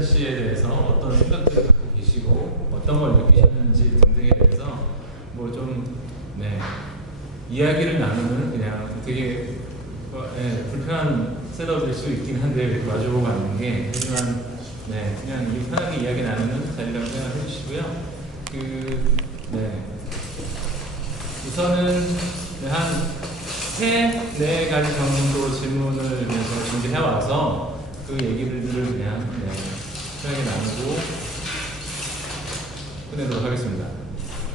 레지던시에 대해서 어떤 생각들을 갖고 계시고 어떤 걸 느끼셨는지 등등에 대해서 뭐 좀 이야기를 나누는 그냥 되게 불편한 셋업일 수 있긴 한데 이렇게 마주보고 가는 게 하지만 그냥 편하게 이야기 나누는 자리라고 생각해 주시고요. 우선은 한 3-4가지 정도 질문을 그래서 준비해와서 그 얘기들을 그냥 편하게 나누고 끝내도록 하겠습니다.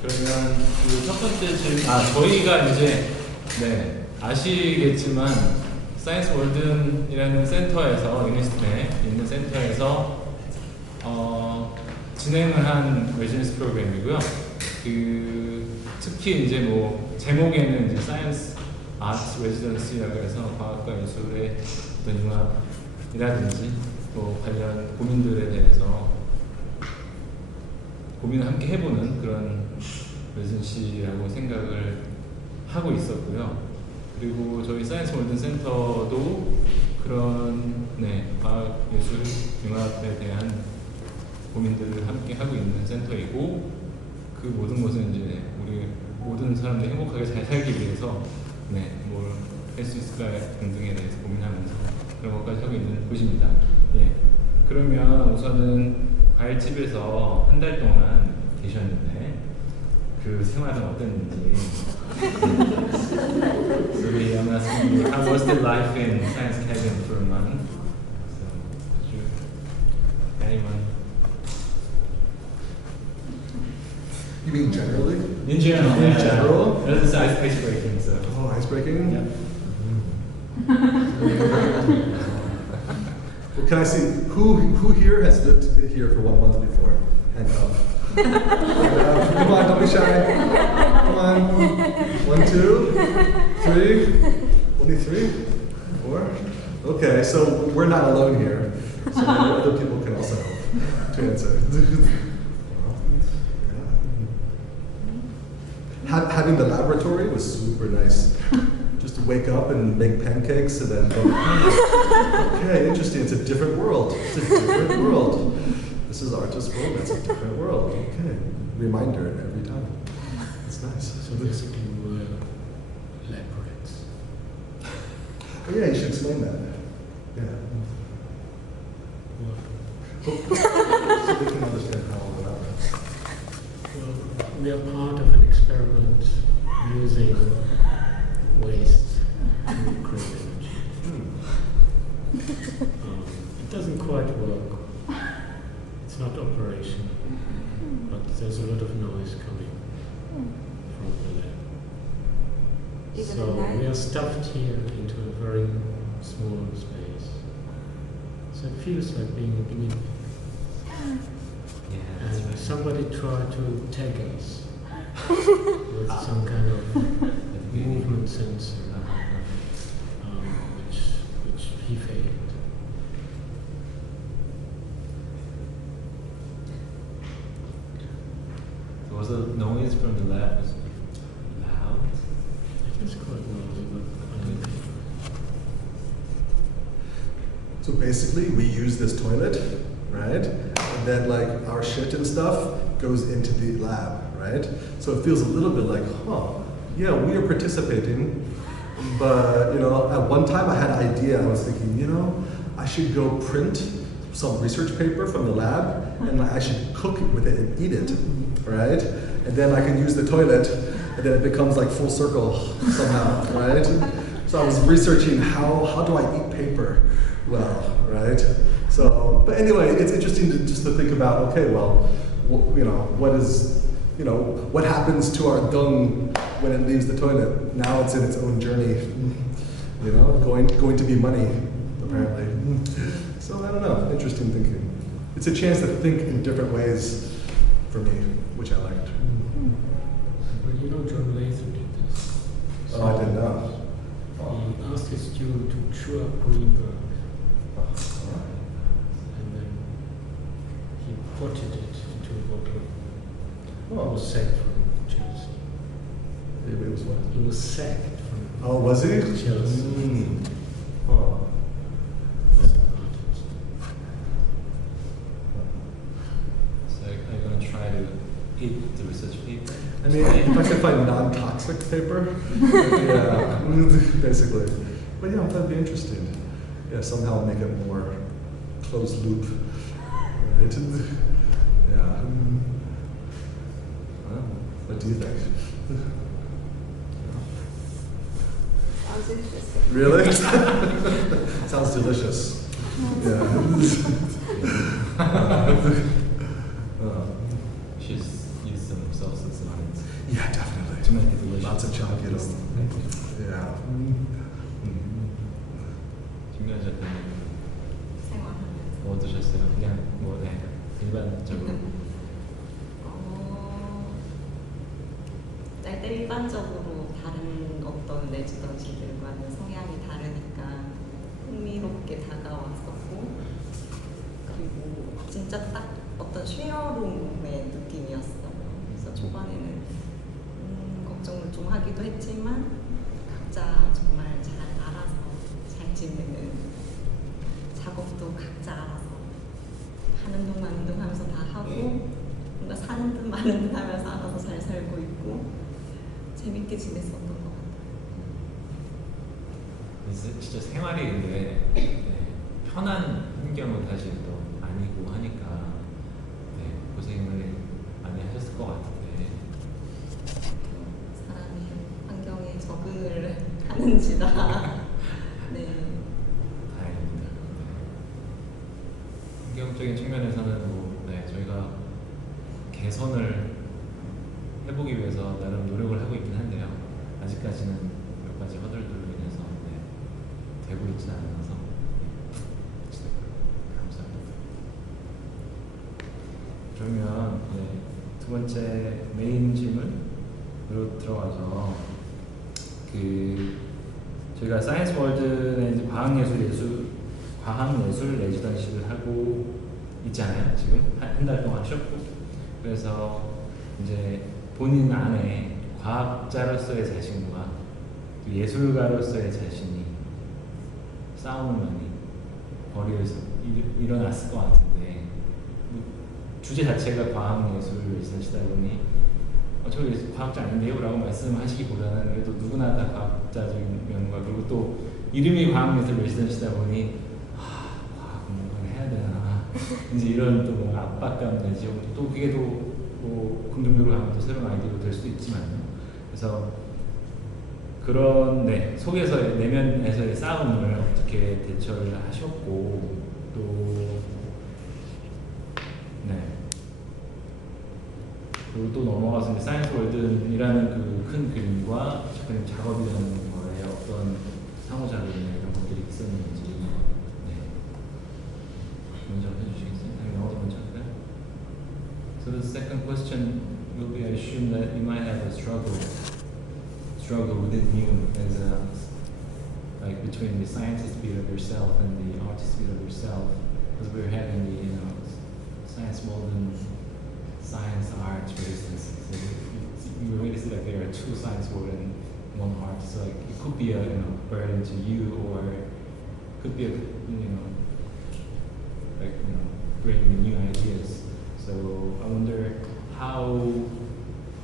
그러면 그 첫 번째 질문, 저희가 이제 아시겠지만 사이언스월든이라는 센터에서 유니스트에 있는 센터에서 진행을 한 레지던시 프로그램이고요. 특히 이제 뭐 제목에는 이제 사이언스 아트 레지던시라고 해서 과학과 예술의 어떤 융합이라든지 또 관련 고민들에 대해서 고민을 함께 해보는 그런 레지던시라고 생각을 하고 있었고요. 그리고 저희 사이언스월든 센터도 그런 과학 예술 융합에 대한 고민들을 함께 하고 있는 센터이고, 그 모든 것은 이제 우리 모든 사람들이 행복하게 잘 살기 위해서 뭘 할 수 있을까 등등에 대해서 고민하면서 그런 것까지 하고 있는 곳입니다. 그러면 우선은 과일집에서 한 달 동안 계셨는데 그 생활은 어땠는지. So I'm asking you, how was the life in ScienceWalden for a month? So, anyone? You mean generally? In general. In general? This is ice breaking, so. Oh, ice breaking? Yeah. Well, can I see who here has lived here for 1 month before? Hand up. Come on, don't be shy. Come on. 1, 2, 3. Only 3? 4? Okay, so we're not alone here. So other people can also help to answer. Having the laboratory was super nice. Just to wake up and make pancakes and then go, okay, interesting, it's a different world. It's a different world. This is Artists World, it's a different world. Okay, reminder every time. It's nice. So basically we were labyrinths. Oh yeah, you should explain that. Yeah. So they can understand how all that happens. Well, we are part of an experiment using waste to create energy. It doesn't quite work. It's not operational, but there's a lot of noise coming from the lab. Even So at night? we are stuffed here into a very small space. So it feels like being a guinea pig. And somebody tried to tag us with some kind of movement sensor, which he failed. Was the noise from the lab loud? It was quite noisy, but So basically, we use this toilet, right? And then like our shit and stuff goes into the lab, right? So it feels a little bit like, yeah, we are participating. But at one time I had an idea. I was thinking, I should go print some research paper from the lab, and I should cook with it and eat it, right? And then I can use the toilet, and then it becomes like full circle somehow, right? So I was researching how do I eat paper well, right? So, but anyway, it's interesting to think about. Okay, well, what happens to our dung when it leaves the toilet? Now it's in its own journey, going to be money, apparently. So I don't know, interesting thinking. It's a chance to think in different ways for me, which I liked. Well, John Latham did this. So I didn't know. He asked his student to chew up Greenberg, and then he potted it into a bottle. He was sacked from Chelsea. It was what? He was sacked from Oh, was he? Chelsea. Oh. As an artist. the research paper? I mean, if I could find non-toxic paper, yeah, basically. But yeah, that'd be interesting. Yeah, somehow make it more closed loop, right? Yeah. What do you think? Sounds interesting. Really? Sounds delicious. Yeah. She's used some sauces on it. Yeah, definitely. To make it delicious. Lots of champignons. Yeah. 김유나작가님 생활하면서. 뭐 드셨어요? 그냥 뭐 네, 일반적으로. 일단 일반적으로 다른 어떤 레지던시들과는 성향이 다르니까 흥미롭게 다가왔었고, 그리고 진짜 딱 어떤 쉐어룸의 느낌이었어요. 그래서 초반에는 걱정을 좀 하기도 했지만 각자 정말 잘 알아서 잘 지내는, 작업도 각자 알아서 하는 둥 마는 둥 하면서 다 하고, 뭔가 사는 듯 마는 듯 하면서 알아서 잘 살고 있고 재밌게 지냈었던 것 같아요. 진짜 생활이 근데 네, 편한 환경은 사실 또 아니고 하니까 네, 고생을 많이 하셨을 것 같은데 사람이 환경에 적응을 하는지라 네. 다행입니다. 네. 환경적인 측면에서는 뭐, 네, 저희가 개선을 해보기 위해서 나름 노력을 하고 있긴 한데요. 아직까지는 몇 가지 허들들로 인해서 네, 되고 있지는 않아서 감사합니다. 그러면 네, 두 번째 메인 질문으로 들어가서 저희가 사이언스월든에 과학예술 레지던시를 하고 있잖아요. 지금 한 달 동안 쉬었고, 그래서 이제 본인 안에 과학자로서의 자신과 예술가로서의 자신이 싸움을 많이 벌여서 일어났을 것 같은데, 뭐 주제 자체가 과학예술 레지던시다 보니 저 과학자 아닌데요? 라고 말씀하시기보다는 그래도 누구나 다 과학자적인 면과, 그리고 또 이름이 과학예술 레지던시다 보니 과학 뭔가를 해야 되나 이제 이런 또 뭔가 압박감 내지, 또 그게 또 뭐 긍정적으로 하면 또 새로운 아이디어가 될 수도 있지만요. 그래서 그런 네, 속에서 내면에서의 싸움을 어떻게 대처를 하셨고, 또 네, 그리고 또 넘어가서 이제 사이언스월든이라는 그 큰 그림과 작가님 작업이라는 거에 어떤 상호작용이나 이런 것들이 있었는지 네, 먼저 해주시겠어요? 아니면 어디 먼저 할까요? So the second question will be, I assume that you might have a struggle within you as like between the scientist bit of yourself and the artist bit of yourself, because we're having the ScienceWalden science art residency. So you already see like there are two ScienceWalden, one art. So like it could be a burden to you, or it could be a bringing new ideas. So I wonder, how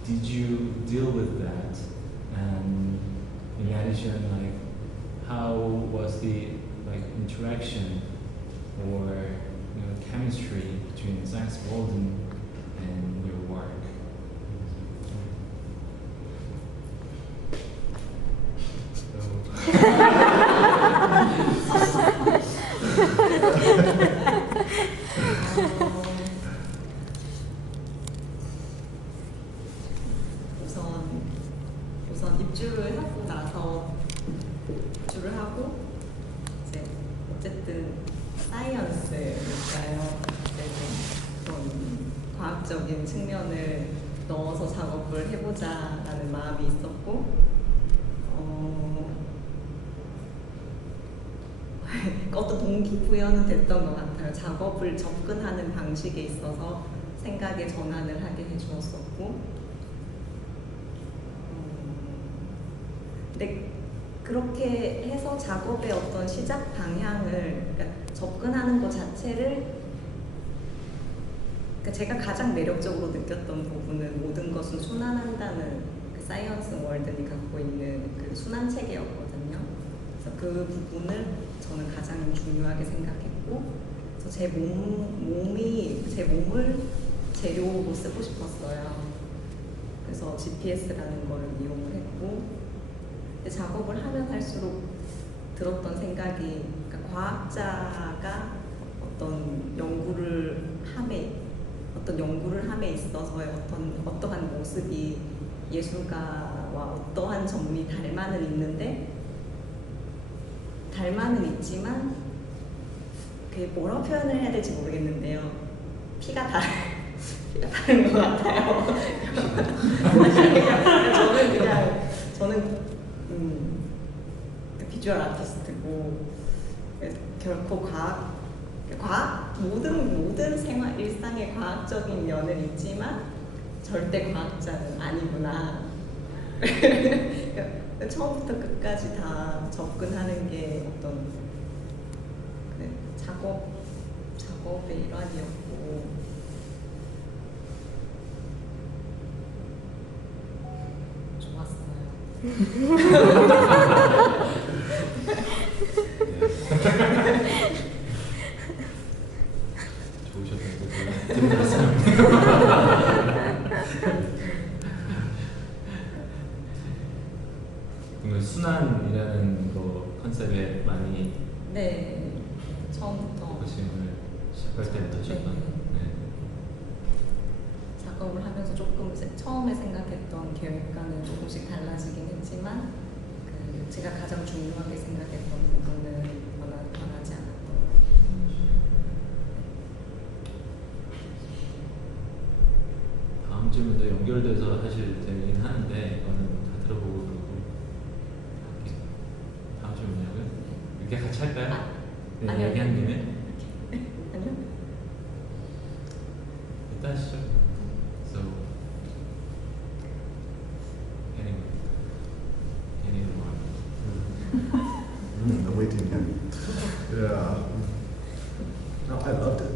did you deal with that? And in addition, like how was the interaction or chemistry between ScienceWalden and your work? 우선 입주를 하고 나서 입주를 하고 이제 어쨌든 사이언스니까요. 그런 과학적인 측면을 넣어서 작업을 해보자라는 마음이 있었고, 어떤 동기부여는 됐던 것 같아요. 작업을 접근하는 방식에 있어서 생각의 전환을 하게 해주었었고, 근데 그렇게 해서 작업의 어떤 시작 방향을, 그러니까 접근하는 것 자체를 그러니까 제가 가장 매력적으로 느꼈던 부분은 모든 것은 순환한다는 그 사이언스 월든이 갖고 있는 그 순환 체계였거든요. 그래서 그 부분을 저는 가장 중요하게 생각했고, 그래서 제 몸을 재료로 쓰고 싶었어요. 그래서 GPS라는 거를 이용을 했고, 근데 작업을 하면 할수록 들었던 생각이, 그러니까 과학자가 어떤 연구를 함에 있어서의 어떠한 모습이 예술가와 어떠한 점이 닮아는 있지만 그게 뭐라고 표현을 해야 될지 모르겠는데요. 피가 다른 것 같아요. 저는 비주얼 아티스트고, 결코 모든 생활 일상의 과학적인 면은 있지만 절대 과학자는 아니구나. 그러니까 처음부터 끝까지 다 접근하는 게 어떤 작업의 일환이었고, 좋았어요. 순환이라는 거 컨셉에 많이 처음부터 관심을 시작할 때부터 하셨던. 작업을 하면서 조금 처음에 생각했던 계획과는 조금씩 달라지긴 했지만 제가 가장 중요하게 생각했던 부분은 변하지 않았던 것 같아요. 다음 질문도 연결돼서 사실 되긴 하는데 이거는 다 들어보고 그러고 할게요. 다음 질문이라고요? 이렇게 같이 할까요? 네, 얘기한 김에. 아니요. 일단 하시죠. So, anyone? I'm waiting here. Yeah. No, I loved it.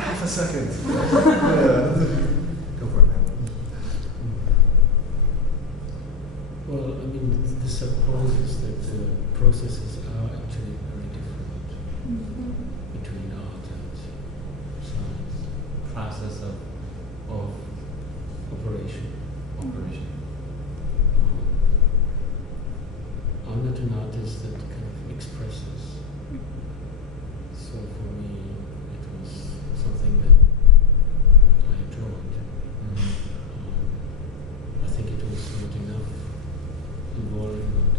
Half a second. Yeah. Go for it, man. Well, I mean, this supposes that the processes are actually very different between art and science. Process of Operation. operation. I'm not an artist that kind of expresses. So for me, it was something that I enjoyed. I think it was not enough involvement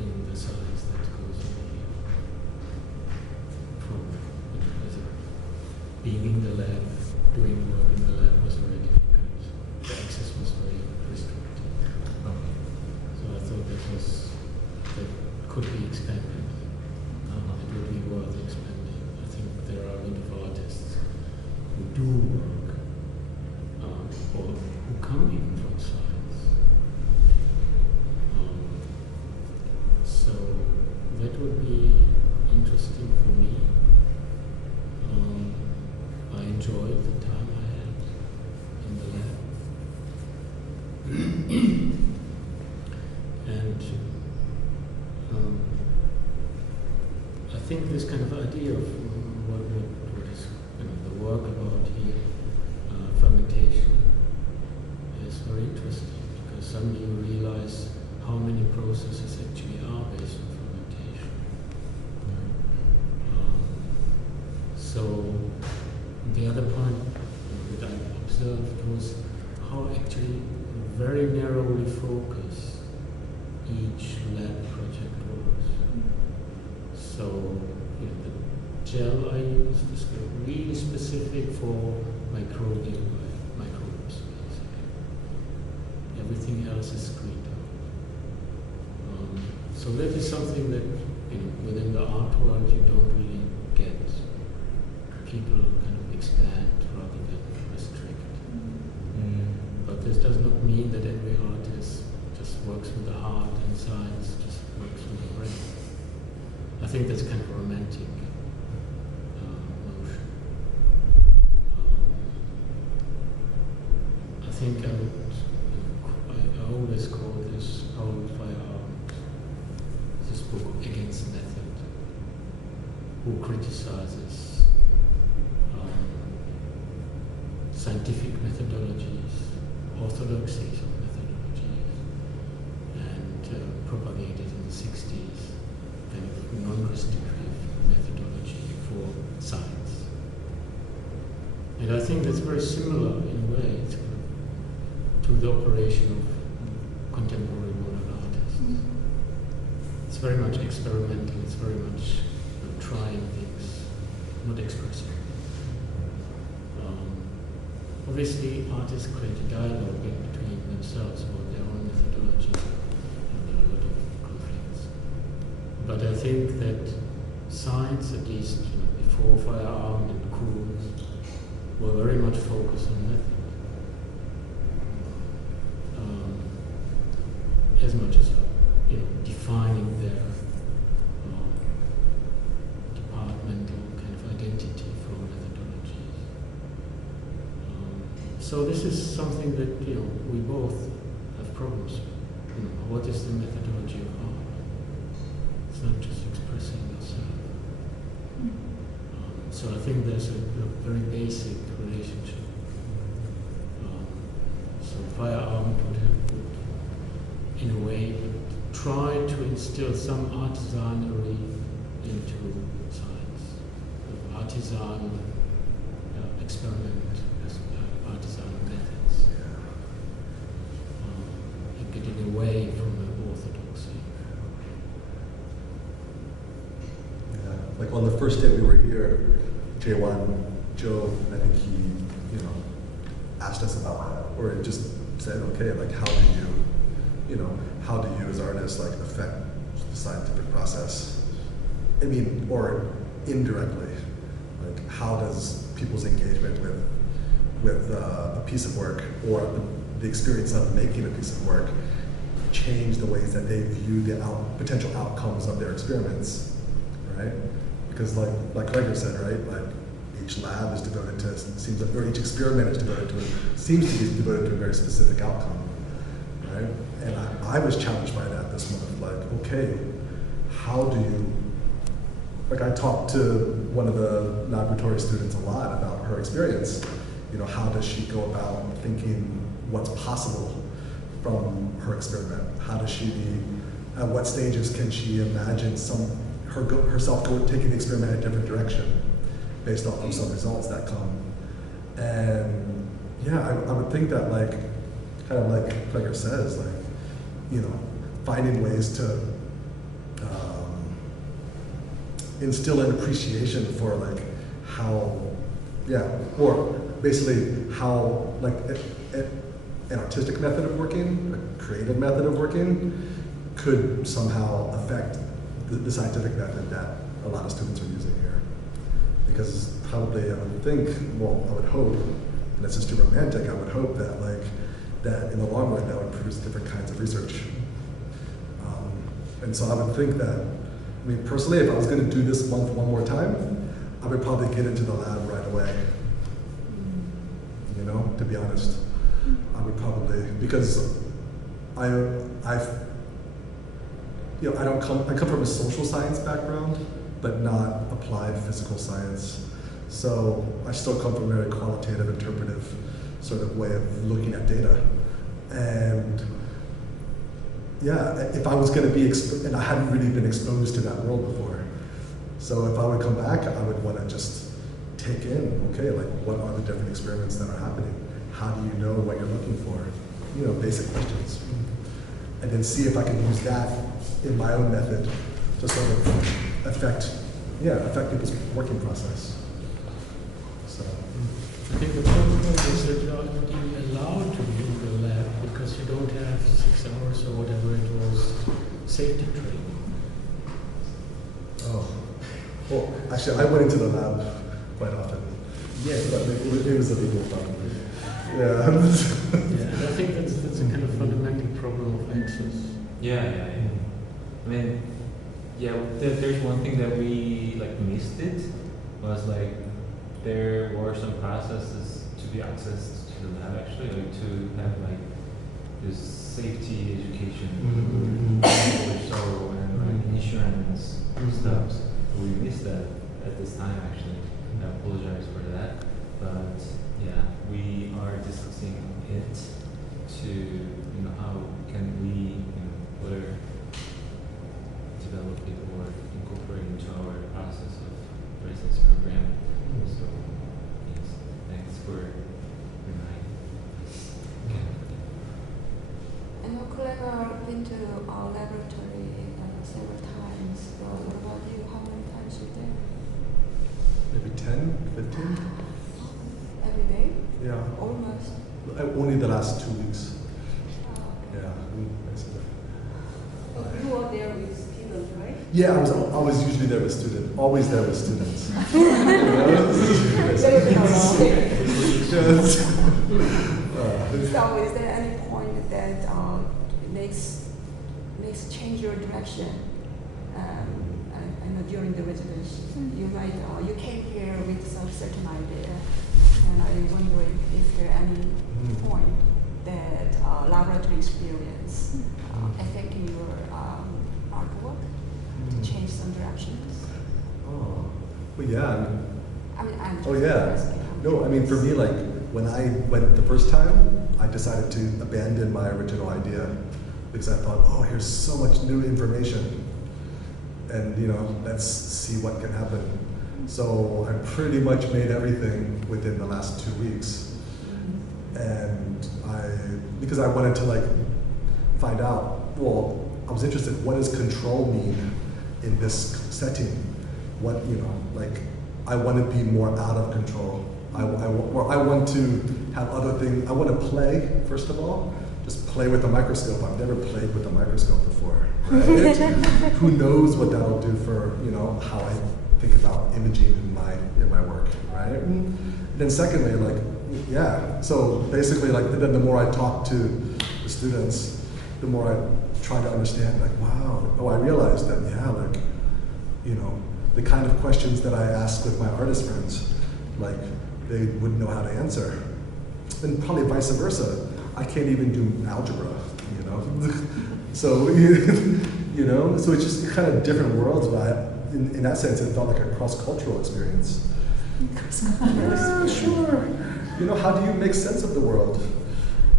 in the science that goes on here. From being in the lab, doing work in the lab was very difficult. The access was very restricted. So I thought that could be expanded. It would be worth expanding. I think there are a lot of artists who do work or who come even from science. So that would be interesting for me. I enjoyed the time I had in the lab. And I think this kind of idea of what is the work about here, fermentation, is very interesting because suddenly you realize how many processes actually are based on fermentation. So the other point that I observed was how actually very narrowly focused each lab project was. So the gel I used is really specific for microbial microbes, basically. Everything else is screened out. So that is something that within the art world you don't really get. People kind of expand rather than restrict. But this does not mean that every artist just works with the heart and science just works with the brain. I think that's kind of a romantic notion. think I always call this whole firearms, this book against method, who criticizes scientific methodologies, orthodoxies of methodologies, and propagated in the 60s kind of non-restrictive methodology for science. And I think that's very similar in a way to the operation of contemporary modern artists. It's very much experimental, it's very much trying things, not expressing. Obviously, artists create a dialogue between themselves about their own methodology, and there are a lot of conflicts. But I think that science, at least before firearm and Kurz, were very much focused on method. As much as defining their departmental kind of identity from methodologies. So this is something that we both have problems with. What is the methodology of art? It's not just expressing yourself. So I think there's a very basic relationship. So firearm would in a way, try to instill some artisanry into science. Artisan experiment, artisan methods. And getting away from the orthodoxy. Yeah, like on the first day we were here, Joe, I think he, asked us about that, or it just said, okay, like how do you as artists like affect the scientific process? I mean, or indirectly, like how does people's engagement with a piece of work or the experience of making a piece of work change the ways that they view the potential outcomes of their experiments, right? Because like Klega said, right, like each lab is devoted to, or each experiment is devoted to, seems to be devoted to a very specific outcome, right? And I was challenged by that this month, like, okay, how do you, like I talked to one of the laboratory students a lot about her experience, how does she go about thinking what's possible from her experiment? How does she, at what stages can she imagine herself taking the experiment in a different direction based off of some results that come? And yeah, I would think that like, kind of like Klega says, like, finding ways to instill an appreciation for like how, or basically how like an artistic method of working, a creative method of working could somehow affect the scientific method that a lot of students are using here. Because probably I would think, well, I would hope, and that's just too romantic, I would hope that like, that in the long run that would produce different kinds of research. And so I would think that, I mean, personally, if I was going to do this month one more time, I would probably get into the lab right away. To be honest, I would probably, because I come from a social science background, but not applied physical science. So I still come from a very qualitative, interpretive sort of way of looking at data. And yeah, if I was going to be, and I hadn't really been exposed to that world before. So if I would come back, I would want to just take in, okay, like what are the different experiments that are happening? How do you know what you're looking for? Basic questions. And then see if I can use that in my own method to sort of affect people's working process. So I think the problem is that you are not even allowed to be in the lab because you don't have 6 hours or whatever it was safety training. Oh, well, actually, I went into the lab quite often. Yeah, but it was a legal problem. Yeah. Yeah, and I think that's a kind of fundamental problem of access. Yeah. I mean, there's one thing that we missed it was there were some processes to be accessed the lab actually, like to have like this safety education so and like insurance stuff. So we missed that at this time actually. I apologize for that. But yeah, we are discussing it to how can we better develop it or incorporate into our process of residency program. So yes, thanks for reminding. I know Klega been to our laboratory several times. What about you? How many times you there? Maybe 10, 15? Every day? Yeah. Almost. Only the last 2 weeks. Okay. Yeah. Basically. You were there with students, right? Yeah, I was usually there with students. Always there with students. So is there any point that makes change your direction? I know during the residency, you came here with some certain idea, and I'm wondering if there any point that laboratory experience affecting your artwork to change some directions. Oh, well, yeah. I'm just Oh yeah. asking. No, I mean for me, like when I went the first time, I decided to abandon my original idea because I thought, oh, here's so much new information, and let's see what can happen. So I pretty much made everything within the last 2 weeks, and because I wanted to like find out. Well, I was interested. What does control mean in this setting? What like. I want to be more out of control. I want to have other things. I want to play, first of all. Just play with a microscope. I've never played with a microscope before. Right? Who knows what that'll do for how I think about imaging in my work, right? And then secondly, like so basically, like then the more I talk to the students, the more I try to understand. Like wow, I realized that the kind of questions that I ask with my artist friends, like they wouldn't know how to answer. And probably vice versa. I can't even do algebra, So, so it's just kind of different worlds, but in that sense, it felt like a cross-cultural experience. Yeah, sure. How do you make sense of the world?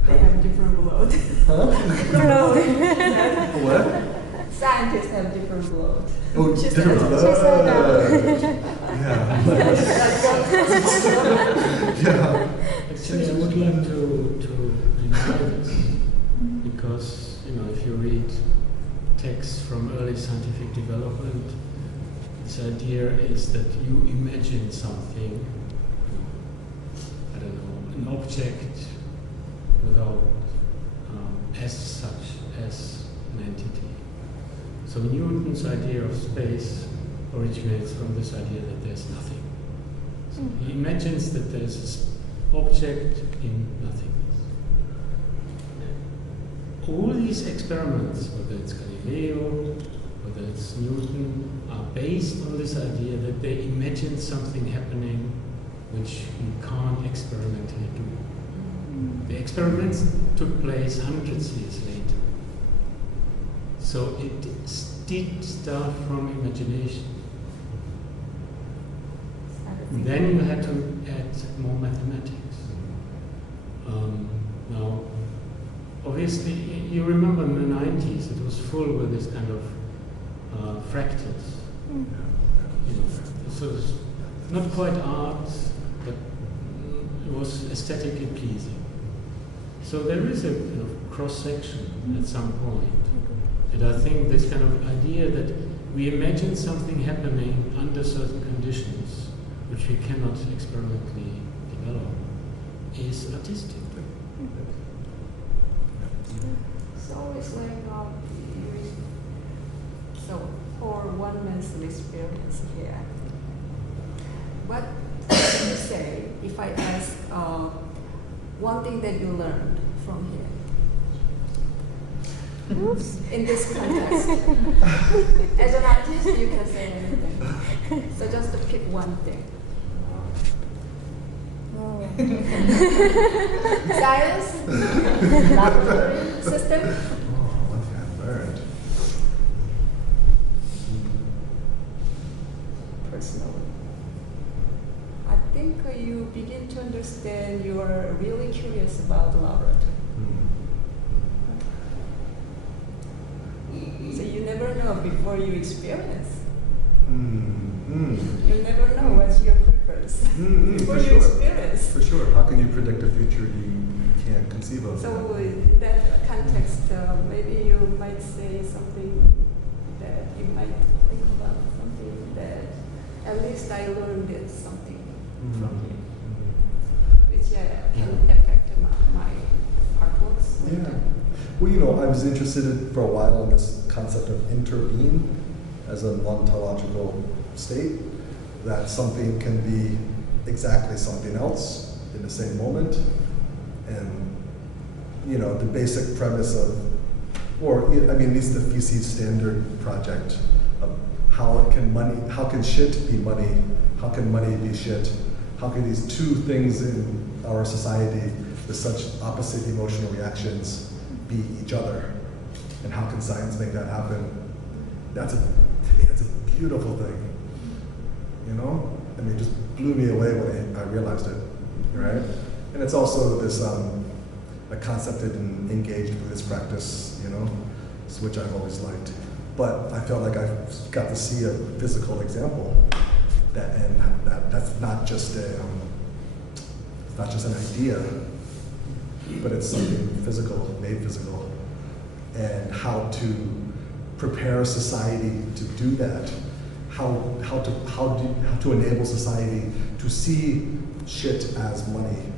They have different blood. Huh? What? Scientists have different blood. Oh, different blood. Yeah. Yeah. Actually, I would like to remind this, because if you read texts from early scientific development, this idea is that you imagine something, I don't know, an object without as such as an entity. So Newton's idea of space originates from this idea that there's nothing. So he imagines that there's this object in nothingness. All these experiments, whether it's Galileo, whether it's Newton, are based on this idea that they imagine something happening which you can't experimentally do. The experiments took place hundreds of years later. So it did start from imagination. Then you had to add more mathematics. Now, obviously, you remember in the 90s, it was full with this kind of fractals. So it was not quite art, but it was aesthetically pleasing. So there is a kind of cross-section at some point. And I think this kind of idea that we imagine something happening under certain conditions, which we cannot experimentally develop, is artistic. So it's like, so for 1 month's experience here, what would you say if I ask one thing that you learned from here? In this context. As an artist, you can say anything. So just to pick one thing. Science laboratory system. Oh, one thing I learned. Personal. I think you begin to understand you are really curious about the laboratory. So you never know before you experience. You never know what's your preference before for you sure. experience. For sure. How can you predict a future you can't conceive of? So in that context, maybe you might say something that you might think about something that at least I learned it something from you, which can affect my artworks. Yeah. Well, you know, I was interested for a while in this concept of interbeing as an ontological state, that something can be exactly something else in the same moment. And, you know, the basic premise of, or I mean, at least the feces standard project of how can shit be money? How can money be shit? How can these two things in our society with such opposite emotional reactions be each other? And how can science make that happen? To me, that's a beautiful thing. You know? I mean, it just blew me away when I realized it, right? And it's also this a concept in engaged Buddhist practice, you know, which I've always liked. But I felt like I got to see a physical example that's not just it's not just an idea, but it's something physical, made physical, and how to prepare society to do that. How to enable society to see shit as money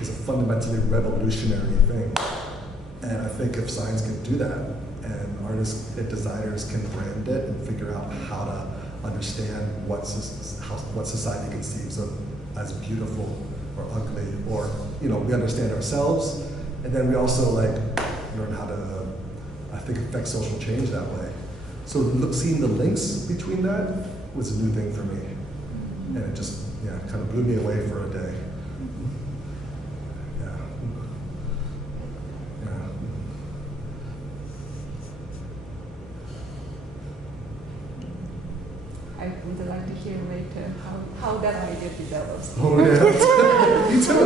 is a fundamentally revolutionary thing. And I think if science can do that, and artists and designers can brand it and figure out how to understand what society conceives of as beautiful or ugly, or, you know, we understand ourselves, and then we also like learn how to, I think, affect social change that way. So seeing the links between that was a new thing for me, and it just kind of blew me away for a day. I would like to hear later how that idea develops. Oh yeah, me too.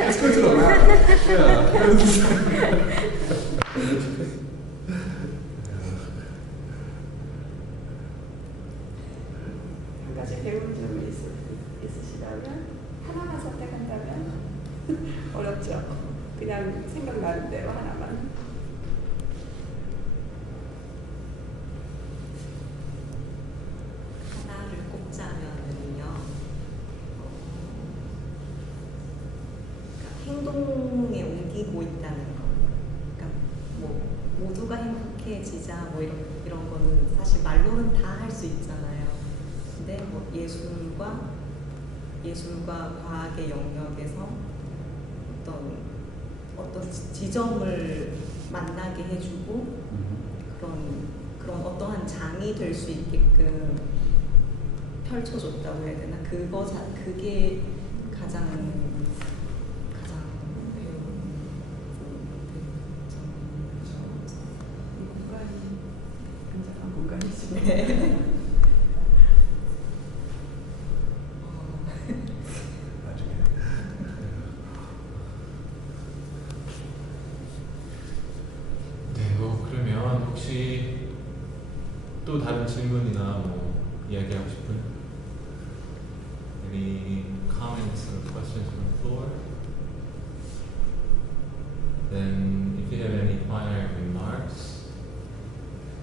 Let's go to the lab. 한 가지 배울 점이 있으시다면 하나만 선택한다면 어렵죠. 그냥 생각나는 대로 하나만. 하나를 꼽자면은요, 그러니까 행동에 옮기고 있다는 거. 그러니까 뭐 모두가 행복해지자 뭐 이런 거는 사실 말로는 다 할 수 있잖아요. 근데 뭐 예술과 과학의 영역에서 어떤 지점을 만나게 해주고 그런 어떠한 장이 될 수 있게끔 펼쳐줬다고 해야 되나? 그게 가장 배운 점이죠. 이 공간이 굉장한 공간이죠. 네. 그러면 혹시 또 다른 질문이나 뭐 이야기하고 싶은 any comments or questions from the floor? Then if you have any final remarks,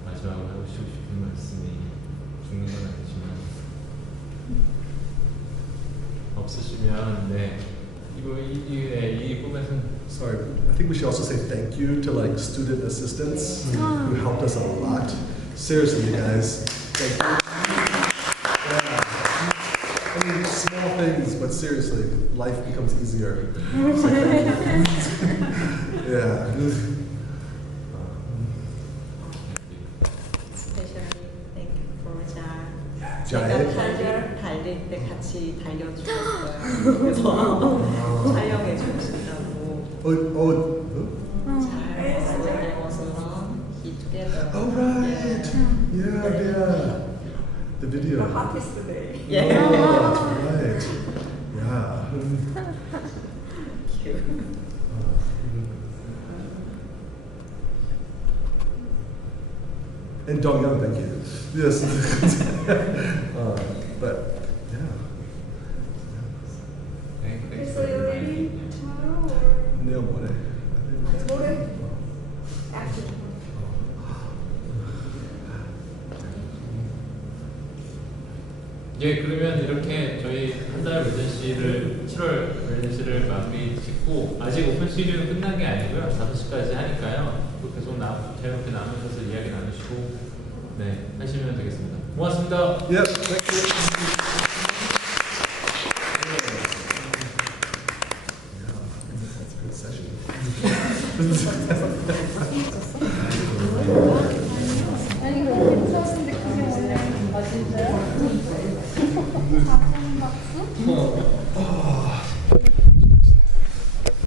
마지막으로 하고 싶은 말씀이 죽는 건 아니지만 없으시면 이 꿈에서는 Sorry, I think we should also say thank you to like student assistants who helped us a lot. Seriously, you guys, thank you. Yeah. I mean, small things, but seriously, life becomes easier. So yeah. Especially thank you for Jai. 제가 달릴 때 같이 달려주셨어요. 그래서 촬영해 주신다고. 잘 어떤 것처럼 be together. Oh right, yeah. The video. The hottest today. Yeah. Oh, that's right. Yeah. Cute. And Dong-young, thank you. Yes. But yeah. Thanks So for you're reminding ready me. tomorrow or Neil Monet. tomorrow? After. 예, 그러면 이렇게 저희 한 달 레지던시를 7월 레지던시를 마무리 짓고 아직 오픈 시즌은 끝난 게 아니고요. 5시까지 하니까요. 또 계속 자유롭게 나누셔서 이야기 나누시고 네 하시면 되겠습니다. 고맙습니다. Yep, thank you. Yeah, that's a good session.